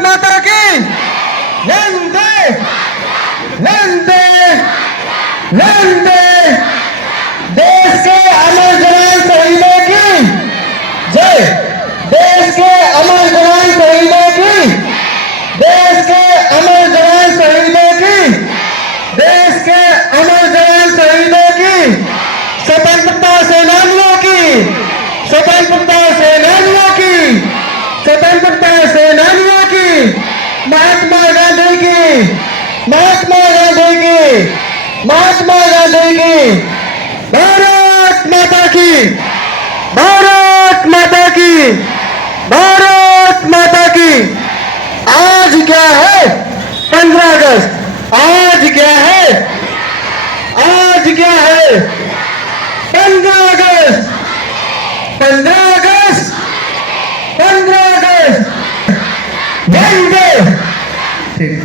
माता की वंदे वंदे वंदे। देश के अमर जवान शहीदों की जय। देश के अमर जवान शहीदों की। देश के अमर जवान शहीदों की। देश के अमर जवान शहीदों की। स्वतंत्रता सेनानियों की। स्वतंत्रता सेनानियों की। स्वतंत्रता सेनानियों की। महात्मा गांधी की। महात्मा गांधी की। महात्मा गांधी की। भारत माता की। भारत माता की। भारत माता की। आज क्या है 15 अगस्त। आज क्या है। आज क्या है 15 अगस्त। 15 अगस्त। 15 अगस्त। वंदे। ठीक।